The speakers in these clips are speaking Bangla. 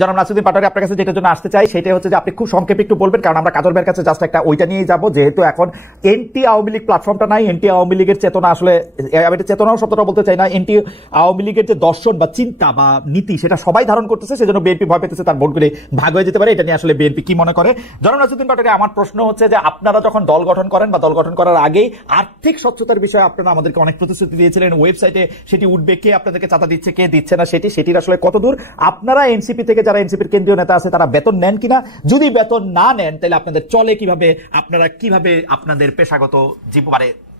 জনাব নাসিরউদ্দিন পাটোয়ারী আপনার কাছে যেটার জন্য আসতে চাই সেটা হচ্ছে যে আপনি খুব সংক্ষেপে একটু বলবেন, কারণ আমরা কাজল ভাইয়ের কাছে জাস্ট একটা ওইটা নিয়েই যাবো, যেহেতু এখন এনটি আওয়ামী লীগ প্ল্যাটফর্মটা নাই। এনটি আওয়ামী লীগের চেতনা আসলে, আমি এটা চেতনাও শব্দটা বলতে চাই না, এনটি আওয়ামী লীগের যে দর্শন বা চিন্তা বা নীতি সেটা সবাই ধারণ করতেছে, সেজন্য বিএনপি ভয় পেতেছে তার ভোটগুলি ভাগ হয়ে যেতে পারে। এটা নিয়ে আসলে বিএনপি কি মনে করে? জনাব নাসিরউদ্দিন পাটোয়ারী, আমার প্রশ্ন হচ্ছে যে আপনারা যখন দল গঠন করেন বা দল গঠন করার আগেই আর্থিক স্বচ্ছতার বিষয়ে আপনারা আমাদেরকে অনেক প্রতিশ্রুতি দিয়েছিলেন, ওয়েবসাইটে সেটি উঠবে, কে আপনাদেরকে চাঁদা দিচ্ছে কে দিচ্ছে না সেটির আসলে কতদূর আপনারা এনসিপি থেকে, যারা এনসিপির কেন্দ্রীয় নেতা আছে, তারা বেতন নেন কিনা? যদি বেতন না নেন তাহলে আপনাদের চলে কিভাবে, আপনারা কিভাবে আপনাদের পেশাগত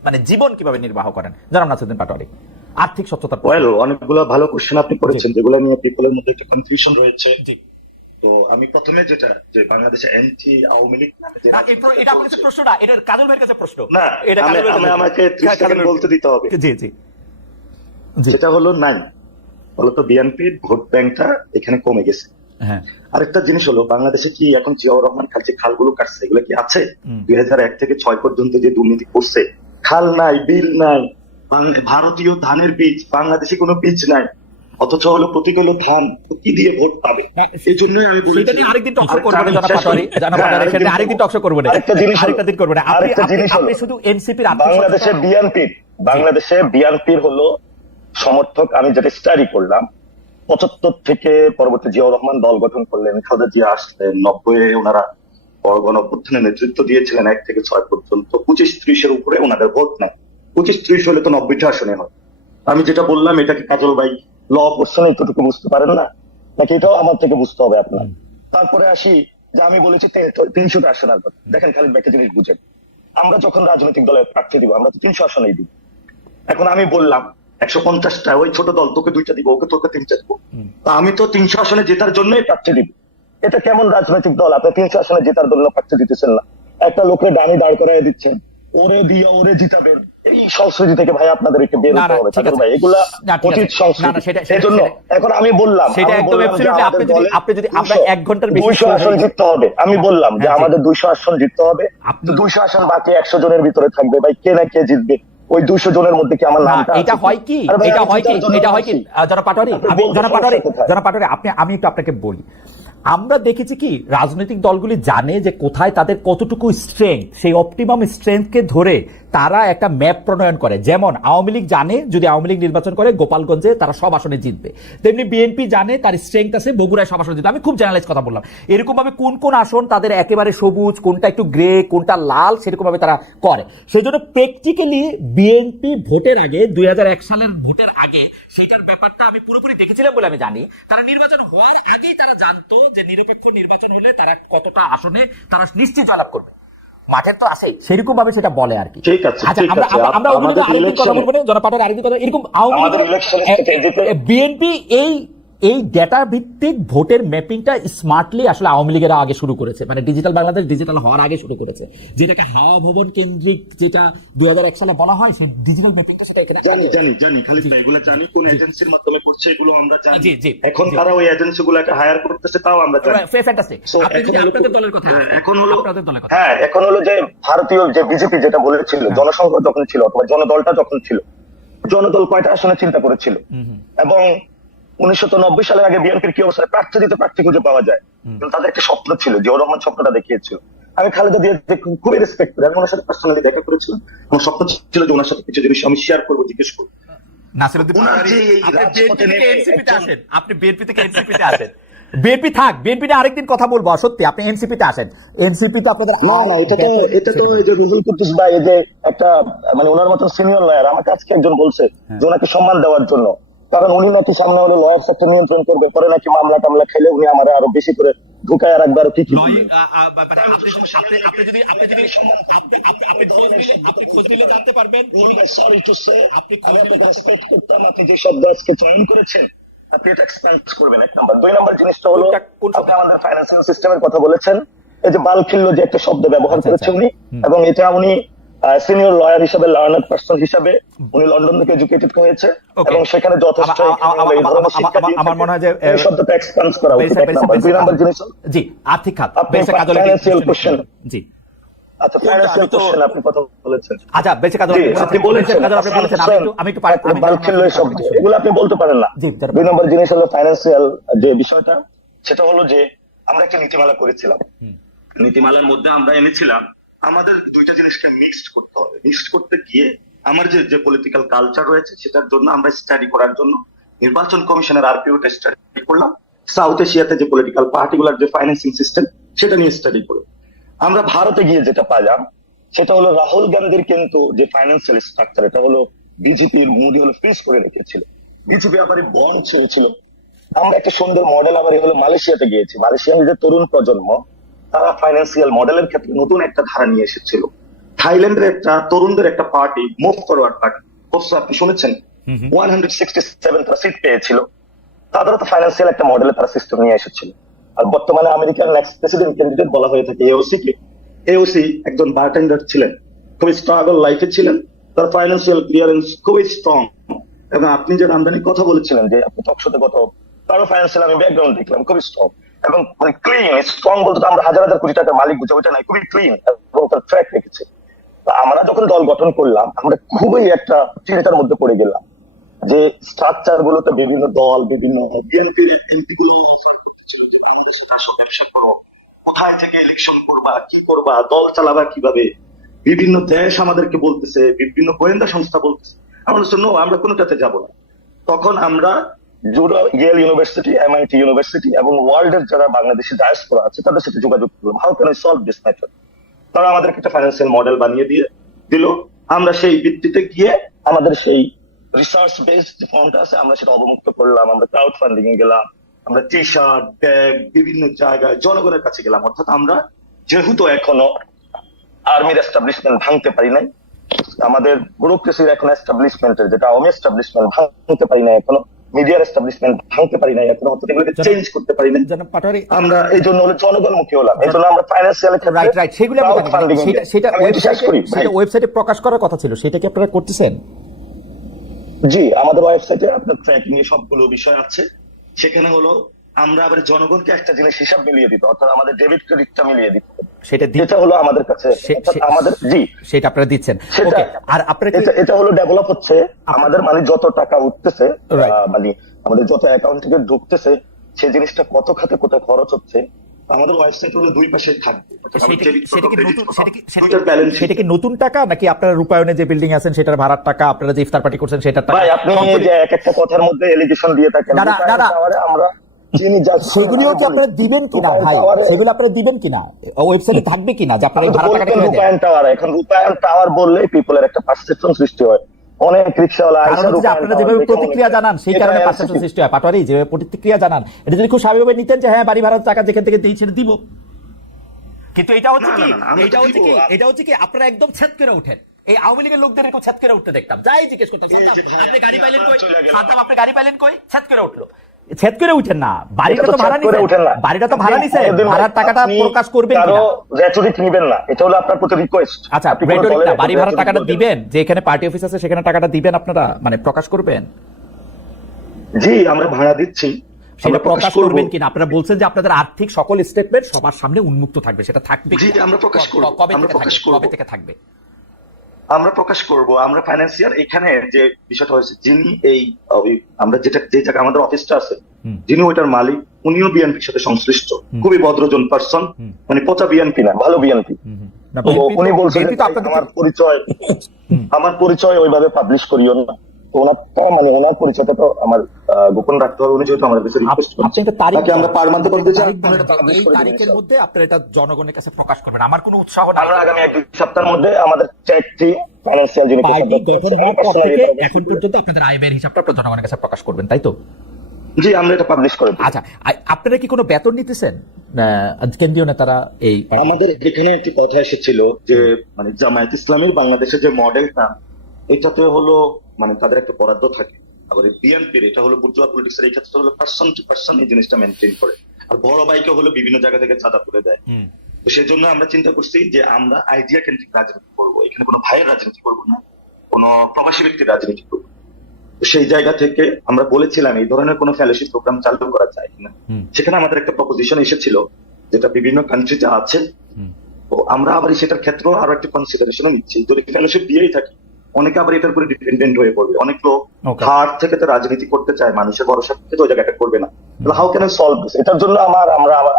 মানে জীবন কিভাবে নির্বাহ করেন? জনাব নাসিরউদ্দিন পাটোয়ারী, আর্থিক স্বচ্ছতা। অনেকগুলো ভালো কোশ্চেন আপনি করেছেন, যেগুলো নিয়ে পিপলের মধ্যে একটা কনফিউশন রয়েছে। তো আমি প্রথমে যেটা, যে বাংলাদেশে এনটি আওয়ামী লীগ নামে যে, এটা আপনার কাছে প্রশ্ন না, এটা কাজল ভাইয়ের কাছে প্রশ্ন না, এটা আমাকে 30 সেকেন্ড বলতে দিতে হবে। জি জি, সেটা হলো নাই বলতো বিএনপির ভোট ব্যাংকটা এখানে কমে গেছে। হ্যাঁ, আরেকটা জিনিস হলো, বাংলাদেশে কি এখন জিয়াউর রহমান খাল যে খালগুলো কাটছে এগুলো কি আছে? 2001 থেকে 6 পর্যন্ত যে দুর্নীতি করছে, খাল নাই, বিল নাই, ভারতীয় ধানের বীজ, বাংলাদেশে কোনো বীজ নাই, অথচ হলো প্রতীক হলো ধান, কি দিয়ে ভোট পাবে? এই জন্যই আমি বলি আরেকদিন টকশো করবো না জনাব পাটোয়ারী, আরেকদিন টকশো করবো না, আরেকটা দিন করবো না। আপনি শুধু এনসিপির, বাংলাদেশে বিএনপির হলো সমর্থক। আমি যেটা স্টাডি করলাম, 75 থেকে পরবর্তী জিয়াউর রহমান দল গঠন করলেন, খালেদা জিয়া আসলেন, 90-এ ওনারা গণঅভ্যুত্থানের নেতৃত্ব দিয়েছিলেন 1 থেকে 6 পর্যন্ত। 25-30-এর উপরে ওনাদের ভোট নাই। 25-30 হলে তো 90টা আসনে হয়। আমি যেটা বললাম, এটাকে কাজল ভাই ল কোশ্চেন এতটুকু বুঝতে পারেন না নাকি? এটাও আমার থেকে বুঝতে হবে আপনার। তারপরে আসি যে আমি বলেছি 300টা আসনের কথা। দেখেন খালিদ ভাই, একটা জিনিস বুঝেন, আমরা যখন রাজনৈতিক দলের প্রার্থী দিব, আমরা তো 300 আসনেই দিব। এখন আমি বললাম 150টা, ওই ছোট দল তোকে 2টা দিব, ওকে তোকে 3টা দিব, তা আমি তো 300 আসনে জেতার জন্যই প্রার্থী দিব। এটা কেমন রাজনৈতিক দল? আপনি 300 আসনে জেতার জন্য প্রার্থী দিতেছেন না, একটা লোকের ডানি দাঁড় করাই দিচ্ছেন, ওরে দিয়ে ওরে জিতাবেন। এই সংস্কৃতি থেকে ভাই আপনাদের একটু বের হতে হবে ভাই, এগুলা অতীত সংস্কৃতি। সেজন্য এখন আমি বললাম সেটা একদম অ্যাবসলিউটলি, আপনি যদি আমরা 1 ঘন্টার বেশি 200 আসন জিততে হবে, আমি বললাম যে আমাদের 200 আসন জিততে হবে। 200 আসন বাকি 100 জনের ভিতরে থাকবে ভাই, কে না কে জিতবে। ওই 200 জনের মধ্যে কি আমার নামটা? এটা হয় কি জনাব পাটোয়ারী, আমি একটু আপনাকে বলি, আমরা দেখেছি কি রাজনৈতিক দলগুলি জানে যে কোথায় তাদের কতটুকু স্ট্রেংথ, সেই অপটিমাম স্ট্রেংথকে ধরে তারা একটা ম্যাপ প্রণয়ন করে। যেমন আওয়ামী লীগ জানে যদি আওয়ামী লীগ নির্বাচন করে গোপালগঞ্জে তারা সব আসনে জিতবে, তেমনি বিএনপি জানে তার স্ট্রেংথ আছে বগুড়ায় সব আসনে জিতবে। আমি খুব জেনারেলাইজ কথা বললাম। এরকম ভাবে কোন কোন আসন তাদের একেবারে সবুজ, কোনটা একটু গ্রে, কোনটা লাল, সেরকম ভাবে তারা করে। সেই জন্য প্র্যাকটিক্যালি বিএনপি ভোটের আগে, 2001 সালের ভোটের আগে, সেইটার ব্যাপারটা আমি পুরোপুরি দেখেছিলাম বলে আমি জানি। তারা নির্বাচন হওয়ার আগেই তারা জানতো যে নিরপেক্ষ নির্বাচন হলে তারা কতটা আসনে তারা নিশ্চিত জয়লাভ করবে। মাঠের তো আছে, সেরকম ভাবে সেটা বলে আর কি। ঠিক আছে, আমরা আরেকদিন কথা বলবো না জনাব পাটোয়ারী, আরেকদিন কথা। এরকম বিএনপি এই ডেটা ভিত্তিক ভোটের ম্যাপিংটা স্মার্টলি আসলে আওয়ামী লীগেরা আগে শুরু করেছে, মানে ডিজিটাল বাংলাদেশ ডিজিটাল হওয়ার আগে শুরু করেছে, যেটাকে হাওয়া ভবন কেন্দ্রিক, যেটা 2001 সালে বলা হয়, সেই ডিজিটাল ম্যাপিংটা সেটা এখানে জানি খালিদ ভাই, এগুলো জানি কোন এজেন্সির মাধ্যমে করছে, এগুলো আমরা জানি। এখন তারা ওই এজেন্সিগুলোকে হায়ার করতেছে, তাও আমরা জানি। ফ্যান্টাস্টিক। আপনি যদি আপনাদের দলের কথা, এখন হলো যে ভারতীয় যে বিজেপি যেটা বলেছিল, জনসংখ্যা যখন ছিল অথবা জনদলটা যখন ছিল, জনদল কয়টা আসনে চিন্তা করেছিল, এবং 1990 সালের আগে বিএনপির কি অবস্থা, প্রার্থী খুঁজে পাওয়া যায়। তাদের একটা স্বপ্ন ছিল, জিয়াউর রহমান স্বপ্নটা দেখিয়েছিল। আমি খালেদা দিয়ে খুবই রেসপেক্ট করি, আমি ওনার সাথে পার্সোনালি দেখা করেছিলাম। আমার স্বপ্ন ছিল যে ওনার সাথে কিছু জিনিস আমি শেয়ার করবো, জিজ্ঞেস করবো। নাসিরউদ্দিন পাটোয়ারী, আপনি বিএনপি থেকে এনসিপিতে আসেন। বিএনপি থাক, বিএনপি নিয়ে আরেকদিন কথা বলবো। সত্যি আপনি এনসিপিতে আসেন, এনসিপি তো আপনাদের না, এটা তো এই যে রুহুল কুদ্দুস ভাই, এই যে একটা মানে ওনার মতন সিনিয়র লয়ার, আমাকে আজকে একজন বলছে যে ওনাকে সম্মান দেওয়ার জন্য, কারণ উনি নাকি সামনে হলো লয়ার সেক্টর নিয়ন্ত্রণ করবে, পরে নাকি মামলা টামলা খেলে উনি আমার আরো বেশি করে ঢুকায় রাখবে। আর কি আপনি যে শব্দ আজকে চয়ন করেছেন, আপনি এটা এক্সপ্যান্ড করবেন। 1 নাম্বার। 2 নাম্বার জিনিসটা হলো, আপনি আমাদের ফাইন্যান্সিয়াল সিস্টেমের কথা বলেছেন। এই যে বালখিল্য যে একটা শব্দ ব্যবহার করেছে উনি, এবং এটা উনি সিনিয়র লয়ার হিসেবে, লার্নার পার্সন হিসেবে উনি লন্ডন থেকে এডুকেটেড হয়েছে, এবং সেখানে যথেষ্ট আমার মনে হয় যে শব্দটা এক্সপ্যান্ড করা উচিত। 1 নাম্বার। 2 নাম্বার জিনিস, জি আর্থিক খাত, ফাইন্যান্সিয়াল কোশ্চেন। জি আচ্ছা, ফাইন্যান্সিয়াল কোশ্চেন আপনি কথা বলেছেন। আচ্ছা, বেঁচে কাজ আপনি বলেছেন, আমি একটু বালখিল্য শব্দ, এগুলো আপনি বলতে পারেন না। 2 নম্বর জিনিস হলো ফাইন্যান্সিয়াল যে বিষয়টা, সেটা হলো যে আমরা একটা নীতিমালা করেছিলাম। নীতিমালার মধ্যে আমরা এনেছিলাম আমাদের দুইটা জিনিসকে মিক্সড করতে হবে। মিক্সড করতে গিয়ে আমার যে পলিটিক্যাল কালচার রয়েছে সেটার জন্য আমরা স্টাডি করার জন্য নির্বাচন কমিশনের আরপিওটা স্টাডি করলাম, সাউথ এশিয়াতে যে পলিটিক্যাল পার্টিগুলার যে ফাইন্যান্সিং সিস্টেম সেটা নিয়ে স্টাডি করি। আমরা ভারতে গিয়ে যেটা পাইলাম সেটা হলো রাহুল গান্ধীর কিন্তু যে ফাইন্যান্সিয়াল স্ট্রাকচার, এটা হলো বিজেপির মোদী হলো ফ্রিজ করে রেখেছিল, বিজেপি আবার বন্ড ছেড়েছিল। আমরা একটা সুন্দর মডেল আবার হলো মালয়েশিয়াতে গিয়েছি। মালয়েশিয়ার যে তরুণ প্রজন্ম তারা ফাইন্যান্সিয়াল মডেলের ক্ষেত্রে নতুন একটা ধারা নিয়ে এসেছিল। থাইল্যান্ডের একটা তরুণদের একটা পার্টি, মুভ ফরওয়ার্ড পার্টি, আপনি শুনেছেন, 167 তারা সিট পেয়েছিল। তাদেরও তো ফাইন্যান্সিয়াল একটা মডেলে তারা সিস্টেম নিয়ে এসেছিল। আর বর্তমানে আমেরিকার নেক্সট প্রেসিডেন্ট ক্যান্ডিডেট বলা হয়ে থাকে এওসি কে। এওসি একজন বারটেন্ডার ছিলেন, খুবই স্ট্রাগল লাইফে ছিলেন, তার ফাইন্যান্সিয়াল ক্লিয়ারেন্স খুবই স্ট্রং। এবং আপনি যে আমদানির কথা বলেছিলেন যে আপনি টকশোতে কত, তারও ফাইন্যান্সিয়াল আমি ব্যাকগ্রাউন্ড দেখলাম খুবই স্ট্রং এবং মানে ক্লিন। স্ট্রং বলতে তো আমরা হাজার হাজার কোটি টাকার মালিক বুঝে ওইটা নাই, খুবই ক্লিন এবং তার ট্র্যাক রেখেছে। আমরা যখন দল গঠন করলাম আমরা খুবই একটা চিন্তার মধ্যে পড়ে গেলাম যে স্ট্রাকচার গুলোতে বিভিন্ন দল, বিভিন্ন বিএনপির এমপি গুলো অফার করতেছিল যে আমাদের সাথে আসো, ব্যবসা করো, কোথায় থেকে ইলেকশন করবা, কি করবা, দল চালাবা কিভাবে, বিভিন্ন দেশ আমাদেরকে বলতেছে, বিভিন্ন গোয়েন্দা সংস্থা বলতেছে। আমরা বলছি নো, আমরা কোনোটাতে যাব না। তখন আমরা ইয়েল ইউনিভার্সিটি, MIT ইউনিভার্সিটি এবং ওয়ার্ল্ডের যারা বাংলাদেশি ডায়াসপোরা আছে তাদের সাথে যোগাযোগ করলাম, how can I solve this matter. তারা আমাদেরকে একটা ফাইন্যান্সিয়াল মডেল বানিয়ে দিল। আমরা সেই ভিত্তিতে গিয়ে আমাদের সেই রিসার্চ বেসড যে ফর্মটা আছে আমরা সেটা অবমুক্ত করলাম। আমরা ক্রাউড ফান্ডিং এ গেলাম, আমরা টি শার্ট, ব্যাগ বিভিন্ন জায়গায় জনগণের কাছে গেলাম। অর্থাৎ আমরা যেহেতু এখনো আর্মির এস্টাবলিশমেন্ট ভাঙতে পারি নাই, আমাদের ব্যুরোক্রেসির এখন এস্টাবলিশমেন্টের যেটা আওয়ামী এস্টাবলিশমেন্ট ভাঙতে পারি নাই এখনো, মিডিয়ার এস্টাবলিশমেন্ট ভাঙতে পারি নাই এখনো, অর্থাৎ এগুলোকে চেঞ্জ করতে পারি নাই। আমরা এই জন্য হলো জনগণমুখী হলাম, এই জন্য আমরা ফাইন্যান্সিয়াল রাইট সেগুলো সেটা ওয়েবসাইটে প্রকাশ করার কথা ছিল, সেটা কি আপনারা করতেছেন? জি, আমাদের ওয়েবসাইটে আপনার ট্র্যাকিং এ সবগুলো বিষয় আছে। সেখানে হলো আমরা আবার জনগণকে একটা জিনিস হিসাব মিলিয়ে দিত, অর্থাৎ আমাদের ডেবিট ক্রেডিটটা মিলিয়ে দিত, যেটা হলো আমাদের কাছে আমাদের। জি, সেটা আপনারা দিচ্ছেন। আর আপনারা এটা হলো ডেভেলপ হচ্ছে আমাদের, মানে যত টাকা উঠতেছে, মানে আমাদের যত অ্যাকাউন্ট থেকে ঢুকতেছে সেই জিনিসটা কত খাতে কোথায় খরচ হচ্ছে আমাদের ওয়েবসাইট হলো দুই পাশে থাকবে। সেটা কি নতুন টাকা নাকি আপনারা রূপায়ণে যে বিল্ডিং আছেন সেটার ভাড়ার টাকা, আপনারা যে ইফতার পার্টি করছেন সেটার টাকা? ভাই আপনি যে এক একটা কথার মধ্যে এলিগেশন দিয়ে থাকেন, আমরা সেগুলিও কি আপনারা দিবেন কিনা ভাই? সেগুলো আপনারা দিবেন কিনা, ওয়েবসাইটে থাকবে কিনা যে আপনারা ভাড়া টাকাটা দিয়ে দেন? রূপায়ণ টাওয়ার, এখন রূপায়ণ টাওয়ার বললে পিপলের একটা পারসেপশন সৃষ্টি হয়। অনেক রিকশাওয়ালা আপনারা যেভাবে প্রতিক্রিয়া জানান সেই কারণে পারসেপশন সৃষ্টি হয়। পাটোয়ারি যেভাবে প্রতিক্রিয়া জানান এটা যদি খুব স্বাভাবিকভাবে নিতেন যে হ্যাঁ বাড়ি ভাড়ার টাকা যেখান থেকে দিই সেটা দিব, কিন্তু এটা হচ্ছে কি আপনারা একদম ছেদ করে ওঠেন। এই আওয়ামী লীগের লোকদের এরকম ছেদ করে উঠতে দেখতাম, যাই জিজ্ঞেস করতাম আপনি গাড়ি পাইলেন কই, আপনি গাড়ি পাইলেন কই, ছেদ করে উঠলো। ছেদ করে উঠেন না, বাড়িটা তো ভাড়া নিছেন, বাড়িটা তো ভাড়া নিছেন, ভাড়ার টাকাটা প্রকাশ করবেন কিনা? রেটরিক নেবেন না, এটা হলো আপনার প্রতি রিকোয়েস্ট। আচ্ছা, রেটরিক না, বাড়ি ভাড়ার টাকাটা দিবেন, যে এখানে পার্টি অফিস আছে সেখানে টাকাটা দিবেন আপনারা, মানে প্রকাশ করবেন? জি, আমরা ভাড়া দিচ্ছি, সেটা প্রকাশ করবেন কিনা? আপনারা বলছেন যে আপনাদের আর্থিক সকল স্টেটমেন্ট সবার সামনে উন্মুক্ত থাকবে, সেটা থাকবে? জি, আমরা প্রকাশ করব। কবে থেকে থাকবে? আমরা প্রকাশ করব। আমরা ফাইন্যান্সিয়াল এখানে যে বিষয়টা হয়েছে, যিনি এই আমরা যে জায়গায় আমাদের অফিসটা আছে, যিনি ওইটার মালিক উনিও বিএনপির সাথে সংশ্লিষ্ট, খুবই ভদ্রজন পার্সন, মানে পচা বিএনপি না, ভালো বিএনপি। উনি বলছেন আমার পরিচয় ওইভাবে পাবলিশ করিও না, মানে ওনার পরিচয়টা তো আমার গোপন রাখতে হবে। উনি যেহেতু আমাদের কাছে রিকোয়েস্ট করছেন তাকে আমরা পারমানেন্ট করতে চাই, এই তারিখের মধ্যে আপনারা এটা জনগণের কাছে প্রকাশ করবেন। আমার কোনো উৎসাহ নেই, আমরা আগামী 1-2 সপ্তাহের মধ্যে আমাদের চ্যাটটি ফাইন্যান্সিয়াল জিনিস এখন পর্যন্ত আপনাদের আয় ব্যয়ের হিসাবটা আপনারা জনগণের কাছে প্রকাশ করবেন, তাই তো? জি, আমরা এটা পাবলিশ করে দিই। আচ্ছা, আপনারা কি কোনো বেতন নিতেছেন কেন্দ্রীয় নেতারা? এই আমাদের এখানে একটি কথা এসেছিল যে মানে জামায়াত ইসলামীর বাংলাদেশের যে মডেলটা, এটাতে হলো মানে তাদের একটা বরাদ্দ থাকে, আবার বিএনপির এটা হলো বুর্জোয়া পলিটিক্স এর ক্ষেত্রে হলো পার্সন টু পার্সন এই জিনিসটা মেনটেন করে, আর বড় ভাইকে হলো বিভিন্ন জায়গা থেকে চাঁদা করে দেয়। তো সেই জন্য আমরা চিন্তা করছি যে আমরা আইডিয়া কেন্দ্রিক রাজনীতি করবো, এখানে কোনো ভাইয়ের রাজনীতি করবো না, কোনো প্রবাসী ব্যক্তির রাজনীতি করবো। সেই জায়গা থেকে আমরা বলেছিলাম এই ধরনের কোনো ফেলোশিপ প্রোগ্রাম চালু করা যায় কিনা। সেখানে আমাদের একটা প্রপোজিশন এসেছিল যেটা বিভিন্ন কান্ট্রিতে আছে, তো আমরা আবার সেটার ক্ষেত্রে আরো একটা কনসিডারেশন নিচ্ছি। যদি ফেলোশিপ দিয়েই থাকি অনেকে আবার এটার উপরে ডিপেন্ডেন্ট হয়ে পড়বে, অনেক লোক হার্ট থেকে তো রাজনীতি করতে চায়, মানুষের ভরসা থেকে তো ওই জায়গাটা করবে না। How can I solve this? এটার জন্য আমরা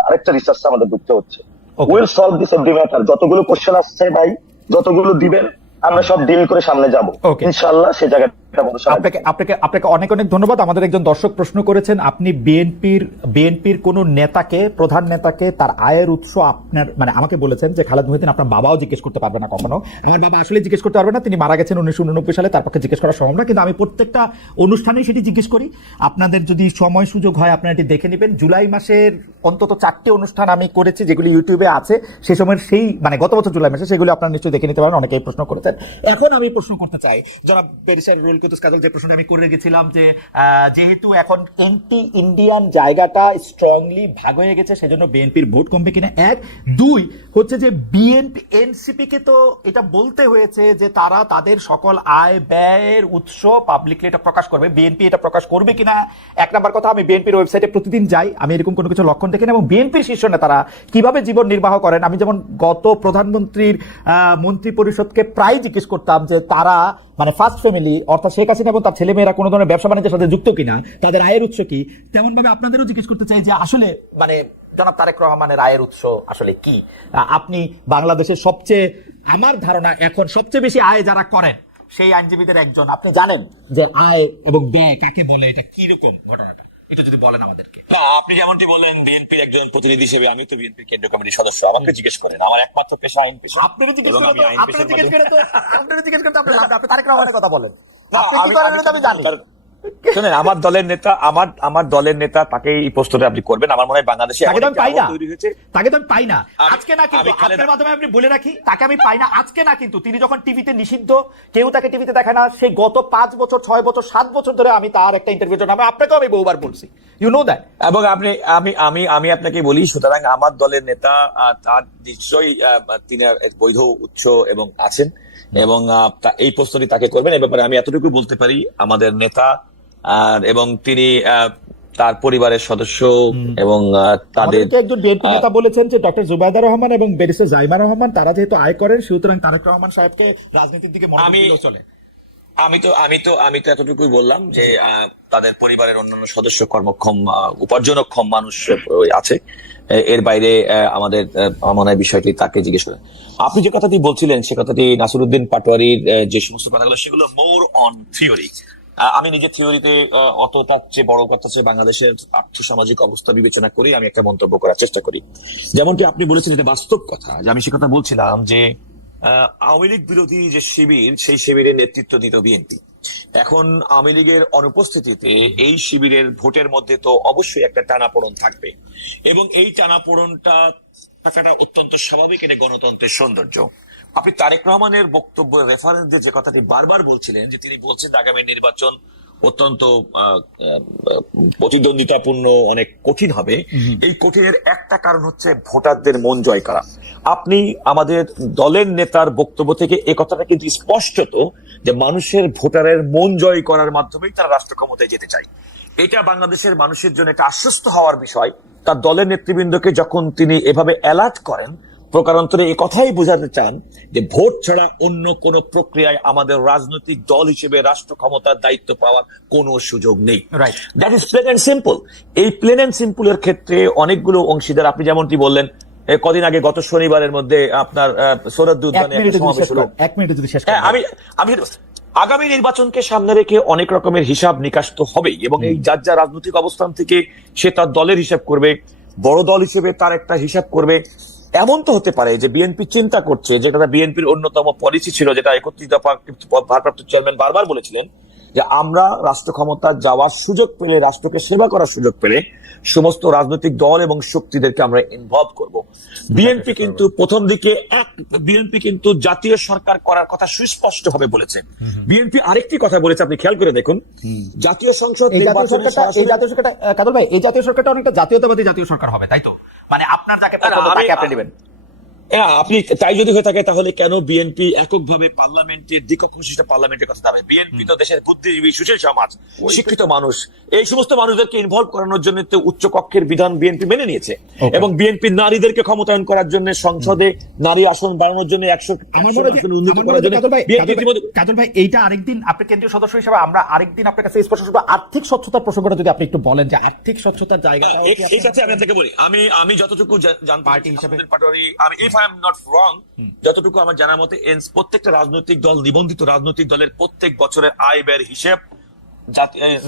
আরেকটা রিসার্চ আমাদের ঢুকতে হচ্ছে। Okay. Will solve this every matter. যতগুলো কোশ্চেন আসছে ভাই, যতগুলো দিবেন আমরা সব ডিল করে সামনে যাব Okay. ইনশাআল্লাহ। সে জায়গাটা ভরসা রাখি। আপনাকে অনেক অনেক ধন্যবাদ। আমাদের একজন দর্শক প্রশ্ন করেছেন, আপনি বিএনপির কোন নেতাকে, প্রধান নেতাকে তার আয়ের উৎস আপনার মানে আমাকে বলেছেন যে খালেদ মহিউদ্দিন আপনার বাবাও জিজ্ঞেস করতে পারবে না কখনো। আমার বাবা আসলে জিজ্ঞেস করতে পারবে না, তিনি মারা গেছেন 1989 সালে, তার পক্ষে জিজ্ঞেস করা সম্ভব না। কিন্তু আমি প্রত্যেকটা অনুষ্ঠানেই সেটি জিজ্ঞেস করি। আপনাদের যদি সময় সুযোগ হয় আপনারা এটি দেখে নেবেন। জুলাই মাসের অন্তত 4টে অনুষ্ঠান আমি করেছি যেগুলি ইউটিউবে আছে, সে সময়ের সেই মানে গত বছর জুলাই মাসে, সেগুলো আপনারা নিশ্চয়ই দেখে নিতে পারেন। অনেকেই প্রশ্ন করেছেন। এখন আমি প্রশ্ন করতে চাই, যারা পেরিসার রুল কুতুস কাজল, যে প্রশ্নটা আমি করে রেখেছিলাম যে যেহেতু এখন এন্টি ইন্ডিয়ান জায়গাটা স্ট্রংলি ভাগ হয়ে গেছে, সেজন্য বিএনপির ভোট কমবে কিনা, এক। দুই হচ্ছে যে বিএনপি এনসিপি কে তো এটা বলতে হয়েছে যে তারা তাদের সকল আয় ব্যয়ের উৎস পাবলিকলি এটা প্রকাশ করবে, বিএনপি এটা প্রকাশ করবে কিনা। এক নাম্বার কথা, আমি বিএনপির ওয়েবসাইটে প্রতিদিন যাই, আমি এরকম কোনো কিছু লক্ষণ দেখি না। এবং বিএনপির শীর্ষ নেতারা কিভাবে জীবন নির্বাহ করেন, আমি যেমন গত প্রধানমন্ত্রীর মন্ত্রী পরিষদকে প্রায় জিজ্ঞেস করতাম যে তারা মানে ফার্স্ট ফ্যামিলি অর্থাৎ শেখ হাসিনা এবং তার ছেলেমেয়েরা কোনো ধরনের ব্যবসা বাণিজ্যের সাথে যুক্ত কিনা, তাদের আয়ের উৎস কি, তেমন ভাবে আপনাদেরও জিজ্ঞেস করতে চাই যে আসলে মানে জনাব তারেক রহমানের আয়ের উৎস আসলে কি। আপনি বাংলাদেশের সবচেয়ে, আমার ধারণা এখন সবচেয়ে বেশি আয় যারা করেন সেই আইনজীবীদের একজন, আপনি জানেন যে আয় এবং ব্যয় কাকে বলে, এটা কিরকম ঘটনাটা, এটা যদি বলেন আমাদেরকে। আপনি যেমনটি বললেন বিএনপির একজন প্রতিনিধি হিসেবে আমি তো বিএনপির কেন্দ্রীয় কমিটির সদস্য, আমাকে জিজ্ঞেস করেন। আমার একমাত্র পেশা আইন পেশা। আপনারা জিজ্ঞেস এবং আমি আইন পেশার মাধ্যমে- জিজ্ঞেস করতে আপনি তারেক রহমানের কথা বলেন। না, আপনি কি করেন এটা আমি জানি। শোনেন, আমার দলের নেতা তাকে এই প্রশ্নটা আপনি করবেন। আমার মনে হয় বাংলাদেশে তাকে তো আমি পাই না, তৈরি হয়েছে। তাকে তো আমি পাই না আমি- আজকে না, কিন্তু আমি খালেদ- আপনার মাধ্যমে আপনি বলে রাখি, তাকে আমি পাই না আজকে না, কিন্তু তিনি যখন টিভিতে নিষিদ্ধ, কেউ তাকে টিভিতে দেখায় না, সেই গত 5 বছর 6 বছর 7 বছর ধরে আমি তার একটা ইন্টারভিউ জন্য আপনাকেও আমি বহুবার বলছি, ইউ নো দ্যাট। এবং আমি আপনাকে বলি, সুতরাং আমার দলের নেতা তার নিশ্চয়ই তিনি বৈধ উৎস এবং আছেন, এবং এই প্রশ্নটি তাকে করবেন। এ ব্যাপারে আমি এতটুকু বলতে পারি, আমাদের নেতা এবং তিনি তার পরিবারের সদস্য এবং তাদের আমাদেরকে একজন বিএনপি নেতা বলেছেন যে ডক্টর জুবাইদা রহমান এবং ব্যারিস্টার জাইমা রহমান তারা যেহেতু আয় করেন, সুতরাং তারেক রহমান সাহেবকে রাজনীতির দিকে মনোযোগ দিলেও চলে। আমি তো এতটুকুই বললাম যে তাদের পরিবারের অন্যান্য সদস্য কর্মক্ষম, উপার্জনক্ষম মানুষ আছে। এর বাইরে আমাদের মনে হয় বিষয়টি তাকে জিজ্ঞেস করেন। আপনি যে কথাটি বলছিলেন সে কথাটি নাসিরউদ্দিন পাটোয়ারির যে সমস্ত কথাগুলো, সেগুলো মোর অন থিওরি। আমি নিজের থিওরিতে অত তার চেয়ে বড় কথা হচ্ছে বাংলাদেশের আর্থসামাজিক অবস্থা বিবেচনা করে আমি একটা মন্তব্য করার চেষ্টা করি। যেমনটি আপনি বলেছেন, এটা বাস্তব কথা, যে আমি সে কথা বলছিলাম যে আওয়ামী লীগ বিরোধী যে শিবির, সেই শিবিরের নেতৃত্ব দিত বিএনপি। এখন আওয়ামী লীগের অনুপস্থিতিতে এই শিবিরের ভোটের মধ্যে তো অবশ্যই একটা টানাপোড়েন থাকবে, এবং এই টানাপোড়েনটা থাকাটা অত্যন্ত স্বাভাবিক, এটা গণতন্ত্রের সৌন্দর্য। আপনি তারেক রহমানের বক্তব্য রেফারেন্স দিয়ে যে কথাটি বারবার বলছিলেন, যে তিনি বলছেন আগামী নির্বাচন অত্যন্ত প্রতিদ্বন্দ্বিতাপূর্ণ, অনেক কঠিন হবে। এই কঠিনের একটা কারণ হচ্ছে ভোটারদের মন জয় করা। আপনি আমাদের দলের নেতার বক্তব্য থেকে এ কথাটা কিন্তু স্পষ্টত, যে মানুষের ভোটারের মন জয় করার মাধ্যমেই তারা রাষ্ট্র ক্ষমতায় যেতে চায়। এটা বাংলাদেশের মানুষের জন্য একটা আশ্বস্ত হওয়ার বিষয়। তার দলের নেতৃবৃন্দকে যখন তিনি এভাবে অ্যালার্ট করেন, প্রকারান্তরে এই কথাই বোঝাতে চান যে ভোট ছাড়া অন্য কোন প্রক্রিয়ায় আমাদের রাজনৈতিক দল হিসেবে রাষ্ট্র ক্ষমতার দায়িত্ব পাওয়ার কোনো সুযোগ নেই। That is plain and simple. এই প্লেন এন্ড সিম্পলের ক্ষেত্রে অনেকগুলো অংশীদার, আপনি যেমনটি বললেন, কদিন আগে গত শনিবারের মধ্যে আপনার সৌরদ্দি উদ্যানে একটা সমাবেশ হলো। আমি আগামী নির্বাচনকে সামনে রেখে অনেক রকমের হিসাব নিকাশ তো হবেই, এবং এই যার যা রাজনৈতিক অবস্থান থেকে সে তার দলের হিসাব করবে, বড় দল হিসেবে তার একটা হিসাব করবে। এমন তো হতে পারে যে বিএনপি চিন্তা করছে, যেটা বিএনপির অন্যতম পলিসি ছিল, যেটা 31 দফা ভারপ্রাপ্ত চেয়ারম্যান বারবার বলেছিলেন, যে আমরা রাষ্ট্র ক্ষমতা যাওয়ার সুযোগ পেলে, রাষ্ট্রকে সেবা করার সুযোগ পেলে সমস্ত রাজনৈতিক দল এবং শক্তিদেরকে আমরা ইনভলভ করব। বিএনপি কিন্তু প্রথম দিকে বিএনপি কিন্তু জাতীয় সরকার করার কথা সুস্পষ্ট ভাবে বলেছে। বিএনপি আরেকটি কথা বলেছে, আপনি খেয়াল করে দেখুন, জাতীয় সংসদ কাদর ভাই, এই জাতীয় সরকারটা অনেকটা জাতীয়তাবাদী জাতীয় সরকার হবে, তাই তো? মানে আপনার যাকে পছন্দ তাকে আপনি নেবেন। হ্যাঁ, আপনি তাই যদি হয়ে থাকে তাহলে কেন বিএনপি এককভাবে পার্লামেন্টের দ্বিকক্ষ বিশিষ্ট পার্লামেন্টের কথা দাঁড়ায়? বিএনপি তো দেশের বুদ্ধিজীবী, সুশীল সমাজ, শিক্ষিত মানুষ, এই সমস্ত মানুষদেরকে ইনভলভ করানোর জন্য তো উচ্চ কক্ষের বিধান বিএনপি মেনে নিয়েছে। এবং বিএনপি নারীদেরকে ক্ষমতায়ন করার জন্য, সংসদে নারী আসন বাড়ানোর জন্য, 100 আসন উন্নীত করার জন্য কাজল ভাই, এইটা আরেকদিন আপনি কেন্দ্রীয় সদস্য হিসেবে আমরা আরেকদিন আপনার কাছে স্পষ্ট শুনবো। আর্থিক স্বচ্ছতার প্রসঙ্গটা যদি আপনি একটু বলেন, যে আর্থিক স্বচ্ছতার জায়গাটা এই সাথে আমি আপনাকে বলি, আমি যতটুকু পার্টি হিসেবে পাটোয়ারি, আমি if I am not wrong, যতটুকু আমার জানার মতে প্রত্যেকটা রাজনৈতিক দল, নিবন্ধিত রাজনৈতিক দলের প্রত্যেক বছরের আয় ব্যয়ের হিসেব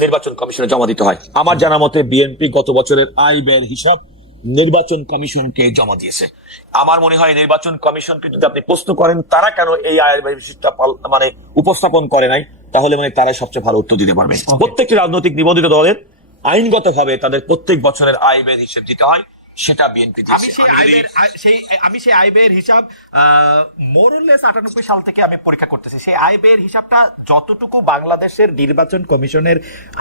নির্বাচন কমিশনে জমা দিতে হয়। আমার জানা মতে বিএনপি গত বছরের আয় ব্যয়ের হিসাব নির্বাচন কমিশনকে জমা দিয়েছে। আমার মনে হয় নির্বাচন কমিশনকে যদি আপনি প্রশ্ন করেন তারা কেন এই আয়ের ব্যয়ের হিসাবটা মানে উপস্থাপন করে নাই, তাহলে মানে তারাই সবচেয়ে ভালো উত্তর দিতে পারবে। প্রত্যেকটি রাজনৈতিক নিবন্ধিত দলের আইনগতভাবে তাদের প্রত্যেক বছরের আয় ব্যয়ের হিসেব দিতে হয়, সেটা বিএনপি আমি সেই আয় ব্যয়ের হিসাব মোরলেস 98 সাল থেকে আমি পরীক্ষা করতেছি। সেই আয় ব্যয়ের হিসাবটা যতটুকু বাংলাদেশের নির্বাচন কমিশনের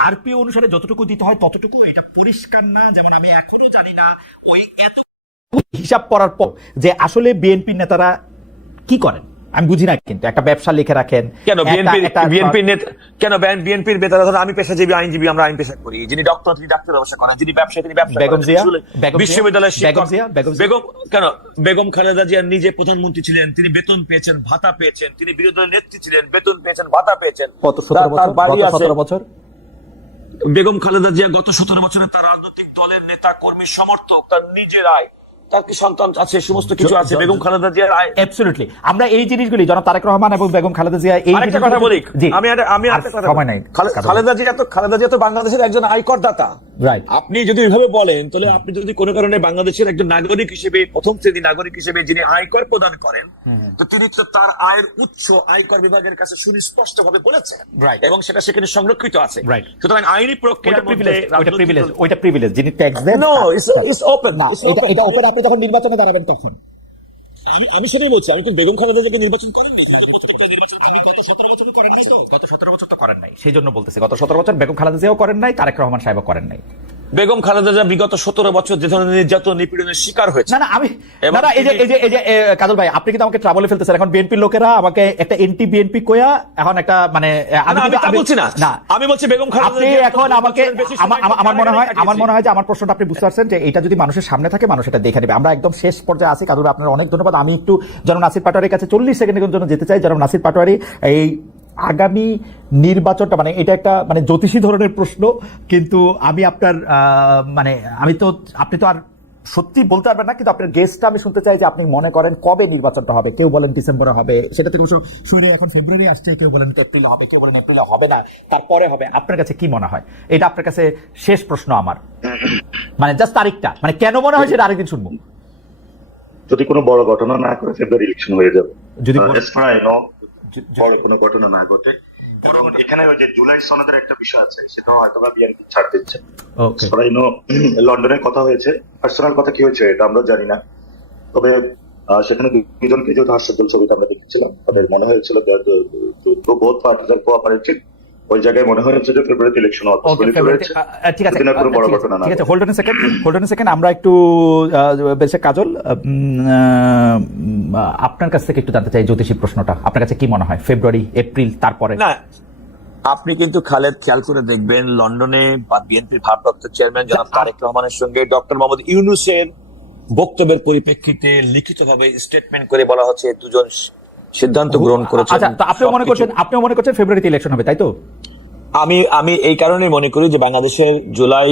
আরপি অনুসারে যতটুকু দিতে হয় ততটুকু এটা পরিষ্কার না। যেমন আমি এখনো জানি না ওই এত হিসাব করার পর যে আসলে বিএনপি নেতারা কি করেন আমি বুঝি না। কিন্তু একটা ব্যবসা লিখে রাখেন কেন বিএনপির নেতা, আমি পেশাজীবী আইনজীবী, আমরা আইন পেশা করি, যিনি ডক্টর তিনি ডাক্তার ব্যবসা করেন, যিনি ব্যবসায়ী তিনি ব্যবসা বেগম জিয়া, বিশ্ববিদ্যালয়ের বেগম বেগম খালেদা জিয়া নিজে প্রধানমন্ত্রী ছিলেন, তিনি বেতন পেয়েছেন, ভাতা পেয়েছেন, তিনি বিরোধী দলের নেত্রী ছিলেন, বেতন পেয়েছেন, ভাতা পেয়েছেন। কত 17 বছর বেগম খালেদা জিয়া গত 17 বছরে তার রাজনৈতিক দলের নেতা কর্মী সমর্থক, তার নিজের আয়, তার কি সন্তান আছে, সমস্ত কিছু আছে। বেগম খালেদা জিয়ার আয় অ্যাবসলিউটলি আমরা এই জিনিসগুলি জনাব তারেক রহমান এবং বেগম খালেদা জিয়া এই আরেকটা কথা বলি, আমি একটা কথা সময় নাই। খালেদা জিয়া তো বাংলাদেশের একজন আয়করদাতা। রাইট। আপনি যদি এইভাবে বলেন তাহলে আপনি যদি কোনো কারণে বাংলাদেশের একজন নাগরিক হিসেবে, প্রথম শ্রেণী নাগরিক হিসেবে যিনি আয়কর প্রদান করেন, তো তিনি তো তার আয়ের উৎস আয়কর বিভাগের কাছে সুস্পষ্ট ভাবে বলেছেন, এবং সেটা সেখানে সংরক্ষিত আছে। সুতরাং আইনি প্রক্রিয়ার মধ্যে ওইটা প্রিভিলেজ যিনি ট্যাক্স দেন। No, it's open. এটা ওপেন। আপনি যখন নির্বাচনে দাঁড়াবেন তখন আমি সেটাই বলছি, আমি তো বেগম খালেদা জিয়াকে নির্বাচন করেননি। গত 17 বছর তো করেন নাই, গত 17 বছর তো করেন নাই, সেই জন্য বলতেছি গত 17 বছর বেগম খালেদা জিয়াও করেন নাই, তারেক রহমান সাহেবও করেন নাই। বেগম খালেদা জিয়া বিগত 17 বছর যে ধরনের নির্যাতন নিপীড়নের শিকার হয়েছে। এই যে কাজল ভাই, আপনি কিন্তু আমাকে ট্রাবলে ফেলতেছেন। এখন বিএনপির লোকেরা আমাকে একটা এন্টি বিএনপি কোয়া এখন একটা মানে আমি বলছি না, আমি বলছি বেগম খালেদা আপনি এখন আমাকে আমার মনে হয় যে আমার প্রশ্নটা আপনি বুঝতে পারছেন, যে এটা যদি মানুষের সামনে থাকে মানুষ এটা দেখে নেবে। আমরা একদম শেষ পর্যায়ে আছি। কাজল ভাই আপনার অনেক ধন্যবাদ। আমি একটু জনাব নাসির পাটোয়ারির কাছে 40 সেকেন্ডের জন্য যেতে চাই। জনাব নাসির পাটোয়ারি, এই আগামী নির্বাচনটা মানে এটা একটা মানে জ্যোতিষী ধরনের প্রশ্ন, কিন্তু আমি আপনার মানে আপনি তো আর সত্যি বলতে পারবেন না, কিন্তু আপনার গেস্টটা আমি শুনতে চাই যে আপনি মনে করেন কবে নির্বাচনটা হবে। কেউ বলেন ডিসেম্বরে হবে, সেটা থেকে শুনে এখন ফেব্রুয়ারি আসছে, কেউ বলেন এপ্রিলে হবে, কেউ বলেন এপ্রিলে হবে না, তারপরে হবে। আপনার কাছে কি মনে হয়? এটা আপনার কাছে শেষ প্রশ্ন আমার, মানে জাস্ট তারিখটা মানে কেন মনে হয় সেটা আরেকদিন শুনবো। যদি কোনো বড় ঘটনা না করে ফেব্রুয়ারি ইলেকশন হয়ে যাবে, যদি বড় কোনো ঘটনা না ঘটে। কারণ এখানে ওই যে জুলাই সনদের একটা বিষয় আছে, সেটা হয়তো বা বিএনপি ছাড় দিচ্ছে। লন্ডনের কথা হয়েছে, পার্সোনাল কথা কি হয়েছে এটা আমরা জানি না, তবে সেখানে দুজনকে যেহেতু হাস্যজ্জ্বল ছবিটা আমরা দেখেছিলাম, তাদের মনে হয়েছিল বোথ পার্টিজ আর কোঅপারেটিভ। ওই জায়গায় মনে হয়েছে যে ফেব্রুয়ারিতে ইলেকশন হওয়ার পসিবিলিটি রয়েছে। ঠিক আছে, কোনো বড় ঘটনা না। ঠিক আছে, হোল্ড অন এ সেকেন্ড আমরা একটু বেশি কাজল আপনার কাছ থেকে একটু জানতে চাই জ্যোতিষী প্রশ্নটা। আপনার কাছে কি মনে হয় ফেব্রুয়ারি, এপ্রিল, তারপরে? না, আপনি কিন্তু খালেদ খেয়াল করে দেখবেন, লন্ডনে বিএনপির ভারপ্রাপ্ত চেয়ারম্যান জনাব তারেক রহমানের সঙ্গে ডক্টর মোহাম্মদ ইউনূসের বক্তব্যের পরিপ্রেক্ষিতে লিখিতভাবে স্টেটমেন্ট করে বলা হচ্ছে দুজন সিদ্ধান্ত গ্রহণ করেছেন। আচ্ছা, তো আপনিও মনে করছেন ফেব্রুয়ারিতে ইলেকশন হবে, তাই তো? আমি এই কারণে মনে করি যে বাংলাদেশের জুলাই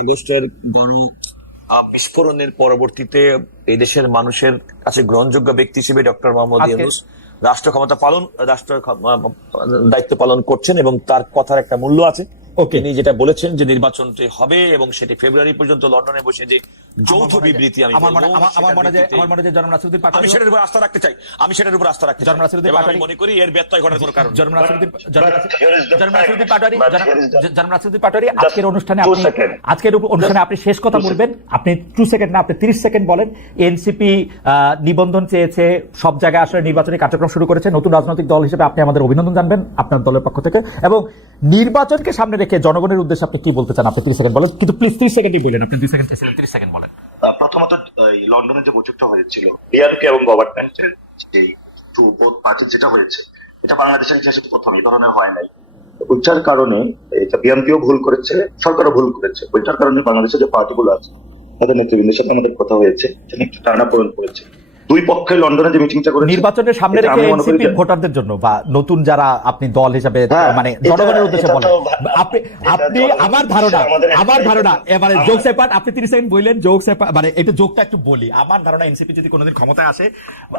আগস্টের গণ বিস্ফোরণের পরবর্তীতে এই দেশের মানুষের কাছে গ্রহণযোগ্য ব্যক্তি হিসেবে ডক্টর মোহাম্মদ ইউনূস রাষ্ট্র দায়িত্ব পালন করছেন, এবং তার কথার একটা মূল্য আছে। তিনি যেটা বলেছেন যে নির্বাচনটি হবে এবং সেটি ফেব্রুয়ারি পর্যন্ত লন্ডনে বসে যে যৌথ বিবৃতি, আমি সেটার উপর আস্থা রাখতে চাই। আমি মনে করি এর ব্যত্যয় ঘটার কোনো কারণ। আজকের অনুষ্ঠানে আপনি শেষ কথা বলবেন, আপনি 2 সেকেন্ড না, আপনি 30 সেকেন্ড বলেন। এনসিপি নিবন্ধন চেয়েছে, সব জায়গায় আসলে নির্বাচনী কার্যক্রম শুরু করেছে। নতুন রাজনৈতিক দল হিসেবে আপনি আমাদের অভিনন্দন জানবেন আপনার দলের পক্ষ থেকে, এবং নির্বাচনকে সামনে রেখে জনগণের উদ্দেশ্যে আপনি কি বলতে চান? আপনি 30 সেকেন্ড বলেন, কিন্তু প্লিজ 30 সেকেন্ডই বলেন। আপনি 2 সেকেন্ড চেয়েছিলেন, 30 সেকেন্ড বলেন। প্রথমত এই লন্ডনে যে বৈঠকটা হয়েছিল বিএনপি এবং গভর্নমেন্টের এই বোথ পার্টির যেটা হয়েছে, এটা বাংলাদেশের ইতিহাসে প্রথম এই ধরনের হয় নাই। ওইটার কারণে এটা বিএনপিও ভুল করেছে, সরকারও ভুল করেছে। ওইটার কারণে বাংলাদেশের যে পার্টিগুলো আছে তাদের নেতৃবৃন্দের সাথে আমাদের কথা হয়েছে, সেটা একটু টানাপোড়েন করেছে। দুই পক্ষে লন্ডনে যে মিটিংটা করেছে নির্বাচনের সামনে এটা রেখে আমি মনে করি এনসিপি যে- ভোটারদের জন্য বা নতুন যারা আপনি দল হিসাবে হ্যাঁ, মানে এটা- জনগণের উদ্দেশ্যে এটা বলেন, তো আপনি এটা আপনি জনগণের আমার উদ্দেশ্যে ধারণা আমাদের এবারে আমরা- জোক সেপার্ট আপনি 30 সেকেন্ড বললেন, জোক সেপার্ট মানে এটা জোকটা একটু বলি। আমার ধারণা এনসিপি যদি কোনোদিন ক্ষমতায় আসে,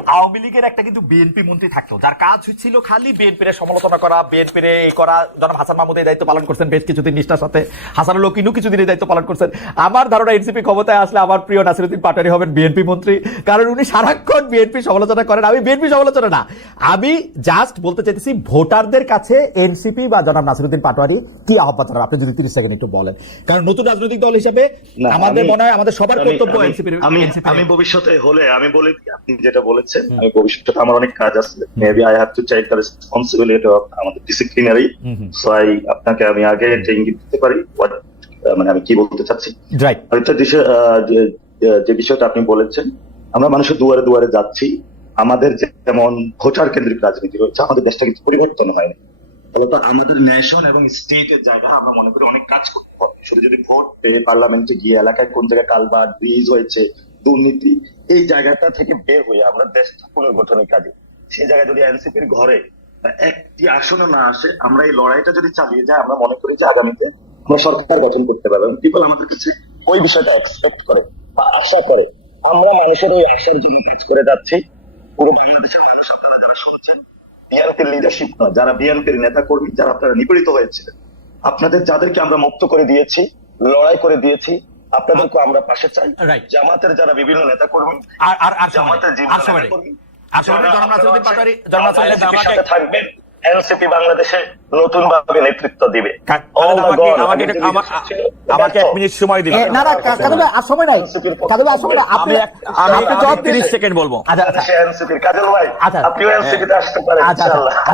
আওয়ামী লীগের একটা কিন্তু বিএনপি মন্ত্রী থাকতো যার কাজ ছিল খালি বিএনপির সমালোচনা করা, বিএনপির এই করা। জনাব হাসান মাহমুদ এই দায়িত্ব পালন করছেন বেশ কিছুদিন নিষ্ঠার সাথে, হাসানুল হকিনু কিছুদিন এই দায়িত্ব পালন করছেন। আমার ধারণা এনসিপি ক্ষমতায় আসলে আমার প্রিয় নাসিরউদ্দিন পাটোয়ারি হবেন বিএনপি মন্ত্রী, কারণ উনি সারাক্ষণ বিএনপি সমালোচনা করেন। আমি বিএনপি সমালোচনা না, আমি জাস্ট বলতে চাইতেছি ভোটারদের কাছে এনসিপি বা জনাব নাসিরউদ্দিন পাটোয়ারি কি আহ্বান জানাবেন, আপনি যদি 30 সেকেন্ড একটু বলেন। কারণ নতুন রাজনৈতিক দল হিসেবে না, আমাদের আমি- মনে হয় আমাদের সবার কর্তব্য আমি- এনসিপির আমি ভবিষ্যতে হলে আমি বলি কি, আপনি যেটা বলেছেন, আমি ভবিষ্যতে আমার অনেক কাজ আছে, maybe I have to take the responsibility of আমাদের ডিসিপ্লিনারি। সো আপনাকে আমি আগে এটা ইঙ্গিত দিতে পারি মানে আমি কি বলতে চাচ্ছি। রাইট। আরেকটা যে বিষয়টা আপনি বলেছেন, আমরা মানুষের দুয়ারে দুয়ারে যাচ্ছি, আমাদের যেমন ভোটার কেন্দ্রিক রাজনীতি রয়েছে, আমাদের দেশটা কিন্তু পরিবর্তন হয়নি। ফলত আমাদের ন্যাশন এবং স্টেটের জায়গা আমরা মনে করি অনেক কাজ করতে হবে। শুধু যদি ভোট পেয়ে পার্লামেন্টে গিয়ে এলাকায় কোন জায়গায় কালভার্ট, ব্রিজ হয়েছে, দুর্নীতি, এই জায়গাটা থেকে বের হয়ে আমরা দেশটা পুনর্গঠনের কাজে, সেই জায়গায় যদি এনসিপির ঘরে একটি আসনও না আসে, আমরা এই লড়াইটা যদি চালিয়ে যাই, আমরা মনে করি যে আগামীতে আমরা সরকার গঠন করতে পারবো। এবং পিপল আমাদের কাছে ওই বিষয়টা এক্সপেক্ট করে বা আশা করে। আমরা মানুষের ওই আশার জন্য কাজ করে যাচ্ছি। পুরো বাংলাদেশের মানুষ, আপনারা যারা শুনছেন, বিএনপির লিডারশিপ নয়, যারা বিএনপির নেতা কর্মী, যারা আপনারা নিপীড়িত হয়েছিলেন, আপনাদের যাদেরকে আমরা মুক্ত করে দিয়েছি, লড়াই করে দিয়েছি, আপনাদেরকে আমরা পাশে চাই। Right. জামাতের যারা বিভিন্ন নেতা কর্মী, আর জামাতের সময় জনাব নাসিরউদ্দিন পাটোয়ারি, জনাব নাসিরউদ্দিন এনসিপির সাথে থাকবেন। এনসিপি বাংলাদেশে নতুন ভাবে নেতৃত্ব দিবে। Oh my God, আমাকে 1 মিনিট সময় দিন। না না কাজে ভাই আর সময় নাই, কাজে ভাই আর সময় নাই, আপনি আমি আপনি জবাব 30 সেকেন্ড বলবো। আচ্ছা এনসিপির কাজল ভাই, আচ্ছা। আপনিও এনসিপিতে আসতে পারেন আচ্ছা ইনশাআল্লাহ।